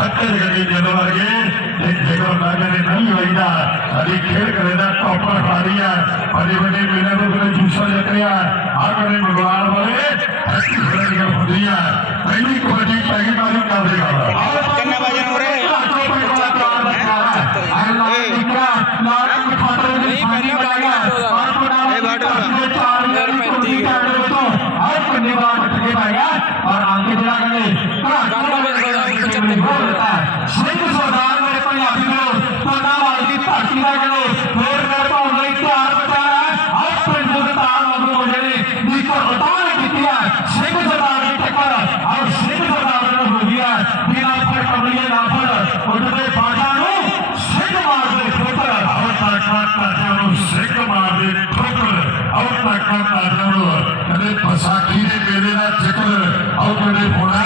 نہیں لگ ٹاپر کھا رہی ہے ਬਸਾਖੀ ਦੇ ਮੇਲੇ ਦਾ ਜ਼ਿਕਰ ਆਉਂਦੇ ਹੋਣਾ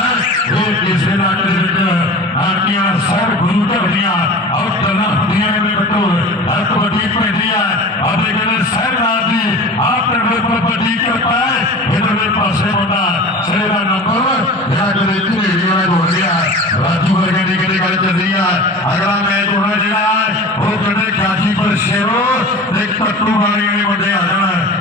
ਇਹ ਕਿਸੇ ਦਾ ਕਿਰਤ ਆਕੀਆਂ ਸਰ ਗੁਰੂ ਧਰਮੀਆਂ ਆਉਂਦੇ ਨਾ ਦੁਨੀਆਂ ਦੇ ਬਤੂ ਹਰ ਕੋਟੀ ਪੈਂਦੀ ਆ ਆਪਣੇ ਕਹਿੰਦੇ ਸਹਿਬ ਨਾਲ ਦੀ ਆਪਣੇ ਦੇ ਪਰ ਪਟੀ ਕਰਤਾ ਹੈ ਇਹਨਾਂ ਦੇ ਪਾਸੇ ਬੰਦਾ ਸਹਿਬਾ ਨੰਬਰ ਜਾਗਰ ਇਤਨੀ ਜਿਹੜਾ ਬੋਲ ਰਿਹਾ ਰਾਜੂ ਵਰਗੇ ਦੀ ਕਰੇ ਗੱਲ ਚੱਲ ਰਹੀ ਆ ਅਗਲਾ ਮੈਚ ਹੋਣਾ ਜਿਹੜਾ ਉਹ ਕਹਿੰਦੇ ਖਾਸੀ ਪਰ ਸ਼ੇਰੋ ਇੱਕ ਪੱਟੂ ਵਾਲੇ ਵੱਡੇ ਹਾਲ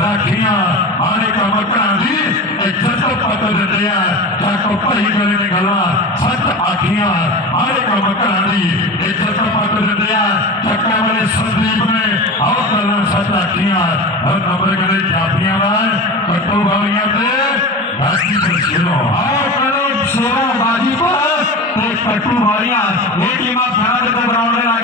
راکھیاں آنے کا مکران دی کہ جس کو پتر دیا جاکو پہی بھلے نکھلا ست آکھیاں آنے کا مکران دی کہ جس کو پتر دیا جاکو پہی بھلے نکھلا آؤ کرنا ست آکھیاں اور نمبر کرنے جاپیاں بھائے کٹو بھاویاں دے بھاکی بھرسیلو آؤ کرنے سیرا بھاجی پہ تے کٹو بھاویاں ایک ایمہ پھرانے دے براؤنے لائے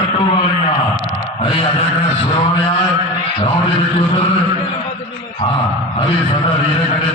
ارے گھر شروع میں آئے گا ہاں ابھی سر